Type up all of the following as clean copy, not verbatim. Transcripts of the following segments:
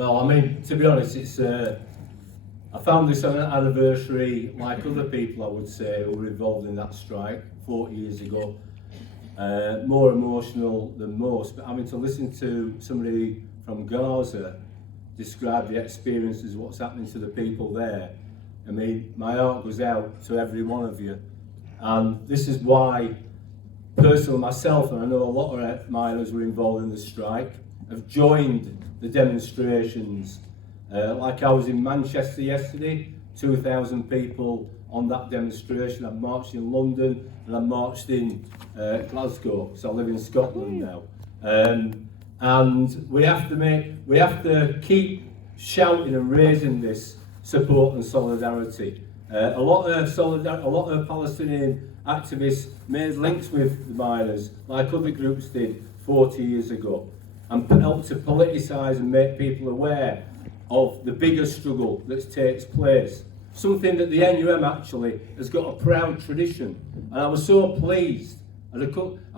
Well, I mean, to be honest, it's I found this on an anniversary, like other people I would say, who were involved in that strike 40 years ago. More emotional than most, but having to listen to somebody from Gaza describe the experiences, what's happening to the people there. I mean, my heart goes out to every one of you. And this is why, personally myself, and I know a lot of miners were involved in the strike, have joined the demonstrations. Like I was in Manchester yesterday, 2,000 people on that demonstration. I marched in London and I marched in Glasgow, so I live in Scotland now. And we have to keep shouting and raising this support and solidarity. A lot of Palestinian activists made links with the miners, like other groups did 40 years ago, and helped to politicise and make people aware of the bigger struggle that takes place. Something that the NUM actually has got a proud tradition, and I was so pleased, and I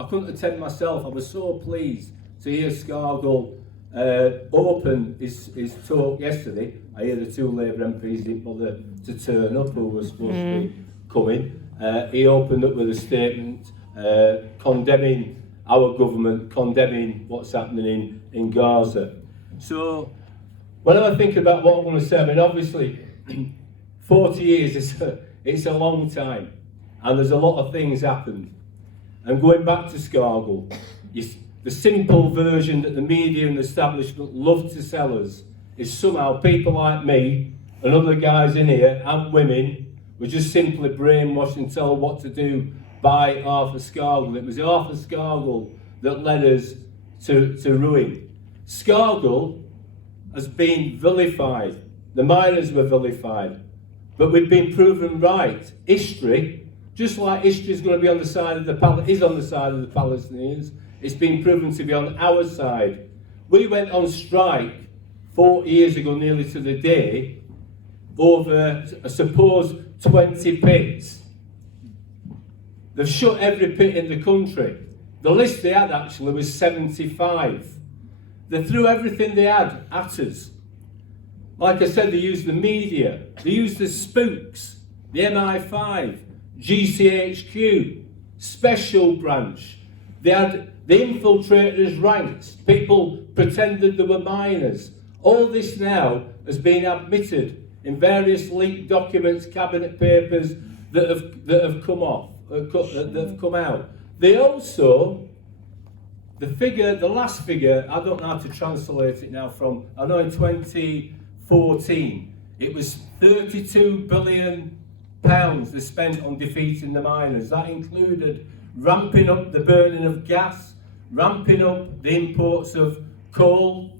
couldn't attend myself, I was so pleased to hear Scargill open his talk yesterday. I hear the two Labour MPs didn't bother to turn up who were supposed to be coming. He opened up with a statement condemning our government, condemning what's happening in Gaza. So whenever I think about what I'm going to say, I mean, obviously 40 years it's a long time, and there's a lot of things happened. And going back to Scargill, the simple version that the media and the establishment love to sell us is somehow people like me and other guys in here and women were just simply brainwashed and told what to do by Arthur Scargill. It was Arthur Scargill that led us to ruin. Scargill has been vilified. The miners were vilified. But we've been proven right. History, just like history is going to be on the side of the Palestinians, it's been proven to be on our side. We went on strike 4 years ago, nearly to the day, over a supposed 20 pits. They've shut every pit in the country. The list they had actually was 75. They threw everything they had at us. Like I said, they used the media, they used the spooks, the MI5, GCHQ, Special Branch. They infiltrated us ranks. People pretended they were miners. All this now has been admitted in various leaked documents, cabinet papers that have come out. They also, the last figure, I don't know how to translate it now from, I know in 2014, it was £32 billion they spent on defeating the miners. That included ramping up the burning of gas, ramping up the imports of coal.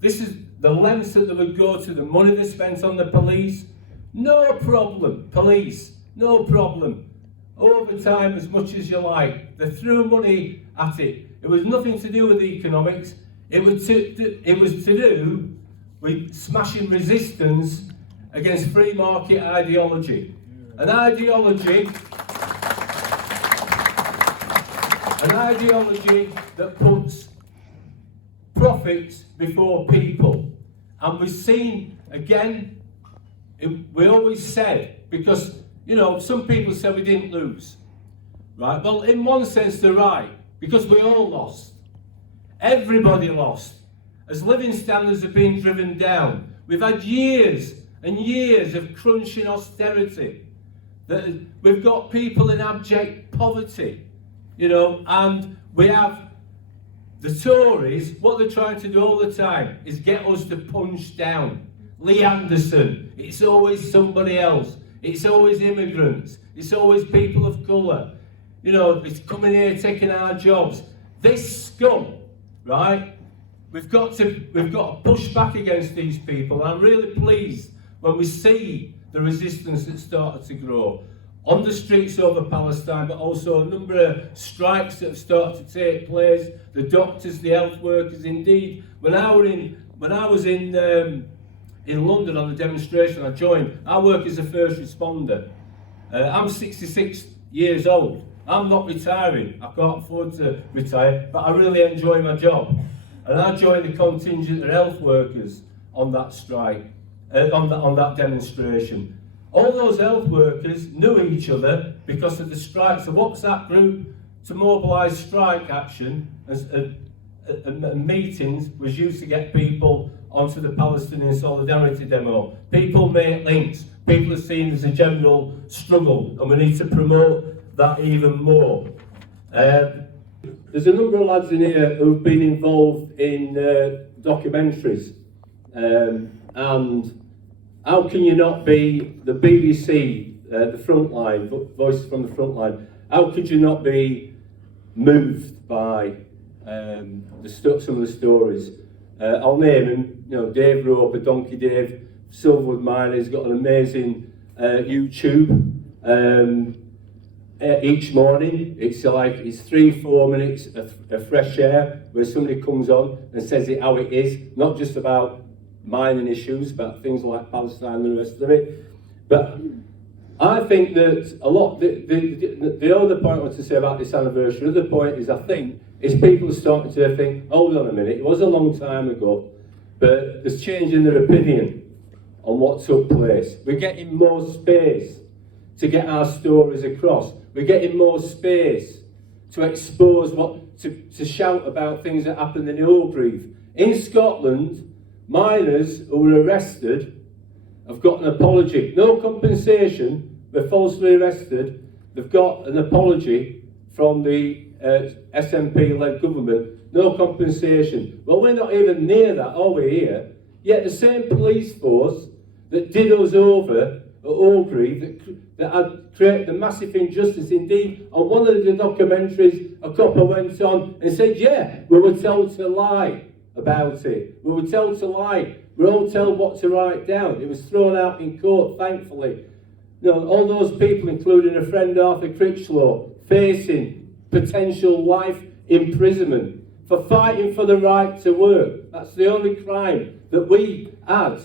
This is the lengths that they would go to, the money they spent on the police. No problem, police, no problem. Overtime as much as you like. They threw money at it. It was nothing to do with economics. It was to do with smashing resistance against free market ideology. An ideology that puts profits before people. And we've seen, again, we always said, because, you know, some people say we didn't lose, right? Well, in one sense, they're right, because we all lost. Everybody lost. As living standards have been driven down, we've had years and years of crunching austerity. We've got people in abject poverty, you know, and we have the Tories. What they're trying to do all the time is get us to punch down. Lee Anderson, it's always somebody else. It's always immigrants. It's always people of colour. You know, it's coming here taking our jobs. This scum, right? We've got to push back against these people. And I'm really pleased when we see the resistance that started to grow on the streets over Palestine, but also a number of strikes that have started to take place. The doctors, the health workers. Indeed, when I was in London on the demonstration I joined, I work as a first responder. I'm 66 years old. I'm not retiring. I can't afford to retire, but I really enjoy my job. And I joined the contingent of health workers on that strike, on that demonstration. All those health workers knew each other because of the strike. So what's that group to mobilise strike action and meetings was used to get people onto the Palestinian Solidarity demo. People make links. People are seen as a general struggle, and we need to promote that even more. There's a number of lads in here who've been involved in documentaries, and how can you not be the BBC, the frontline, Voices from the Frontline, how could you not be moved by some of the stories? I'll name him, you know, Dave Roper, Donkey Dave, Silverwood Miner, he's got an amazing YouTube. Each morning, it's 3-4 minutes of fresh air where somebody comes on and says it how it is, not just about mining issues, about things like Palestine and the rest of it. But I think that a lot, the other point I want to say about this anniversary, the other point is I think, is people are starting to think, hold on a minute, it was a long time ago, but there's change in their opinion on what took place. We're getting more space to get our stories across. We're getting more space to expose to shout about things that happened in Orgreave. In Scotland, miners who were arrested have got an apology. No compensation, they're falsely arrested. They've got an apology from the SNP-led government. No compensation. Well, we're not even near that, are we here? Yet the same police force that did us over at Orgreave, that had created a massive injustice. Indeed, on one of the documentaries, a copper went on and said, yeah, we were told to lie about it. We were told to lie. We were all told what to write down. It was thrown out in court, thankfully. You know, all those people, including a friend, Arthur Critchlow, facing potential life imprisonment for fighting for the right to work. That's the only crime that we had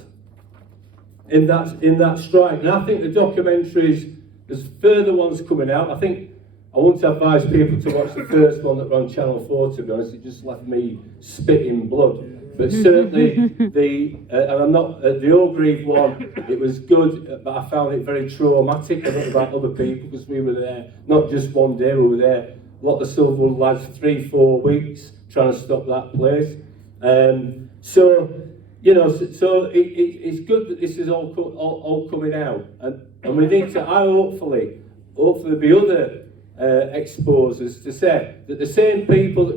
in that strike. And I think the documentaries, there's further ones coming out. I think I want to advise people to watch the first one that ran Channel 4, to be honest. It just left me spitting blood. But certainly and I'm not, the Orgreave one, it was good, but I found it very traumatic. I don't know about other people, because we were there, not just one day, we were there, a lot of Silverwood lads, 3-4 weeks, trying to stop that place. So, you know, so it's good that this is all coming out, and we need to, hopefully there'll be other exposers to say that the same people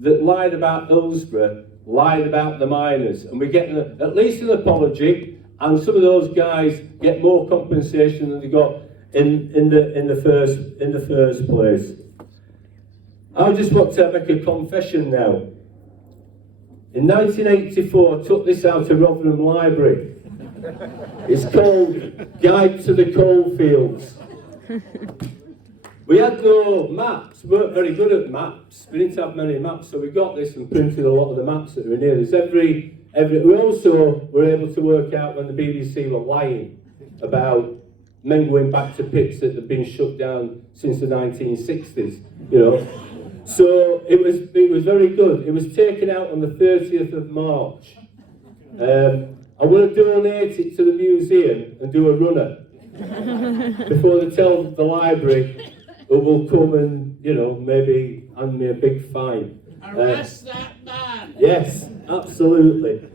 that lied about Hillsborough lied about the miners, and we're getting at least an apology, and some of those guys get more compensation than they got in the first place. I just want to make a confession now. In 1984, I took this out of Rotherham Library. It's called Guide to the Coalfields. We had no maps, we weren't very good at maps. We didn't have many maps, so we got this and printed a lot of the maps that were in here. We also were able to work out when the BBC were lying about men going back to pits that had been shut down since the 1960s, you know. So it was very good. It was taken out on the 30th of March. I want to donate it to the museum and do a runner before they tell the library who will come and, you know, maybe hand me a big fine. Arrest that man! Yes, absolutely.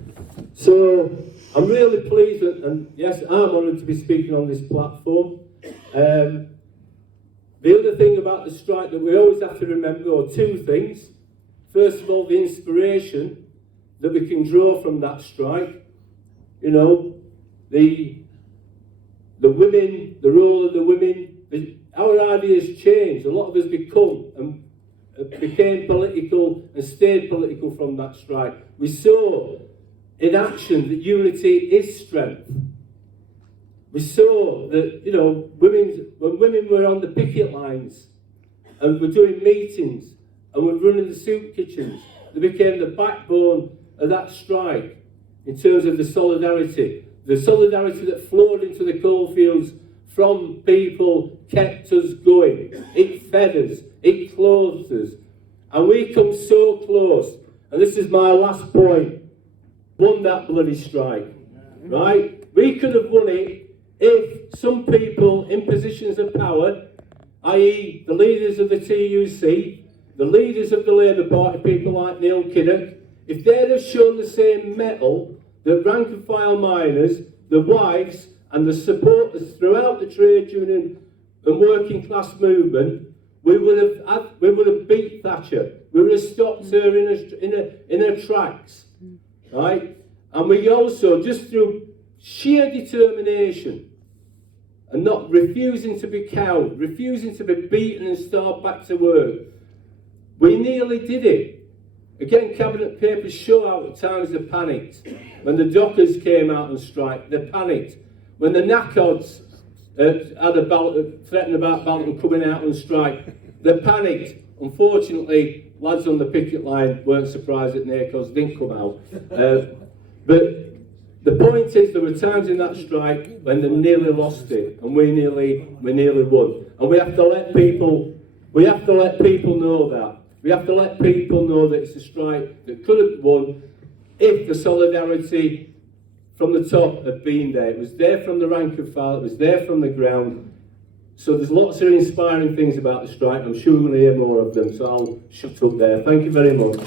So I'm really pleased, and yes, I'm honoured to be speaking on this platform. The other thing about the strike that we always have to remember, or two things. First of all, the inspiration that we can draw from that strike. You know, the women, the role of the women, our ideas changed. A lot of us became political and stayed political from that strike. We saw in action that unity is strength. We saw that, you know, when women were on the picket lines and were doing meetings and were running the soup kitchens, they became the backbone of that strike in terms of the solidarity that flowed into the coalfields from people kept us going. It fed us, it clothed us, and we come so close. And this is my last point. won that bloody strike, right? We could have won it if some people in positions of power, i.e. the leaders of the TUC, the leaders of the Labour Party, people like Neil Kinnock, if they'd have shown the same mettle that rank and file miners, the wives and the supporters throughout the trade union and working class movement, we would have beat Thatcher. We would have stopped her in her tracks, right? And we also, just through sheer determination and not refusing to be cowed, refusing to be beaten and starved back to work, we nearly did it. Again, Cabinet papers show how at times they panicked. When the dockers came out on strike, they panicked. When the knackods had a ballot, threatened about ballot and coming out on strike, they panicked. Unfortunately, lads on the picket line weren't surprised that NACOs didn't come out. But the point is, there were times in that strike when they nearly lost it, and we nearly won. And we have to let people know that. We have to let people know that it's a strike that could have won if the solidarity from the top had been there. It was there from the rank and file, it was there from the ground. So there's lots of inspiring things about the strike. I'm sure we're going to hear more of them, so I'll shut up there. Thank you very much.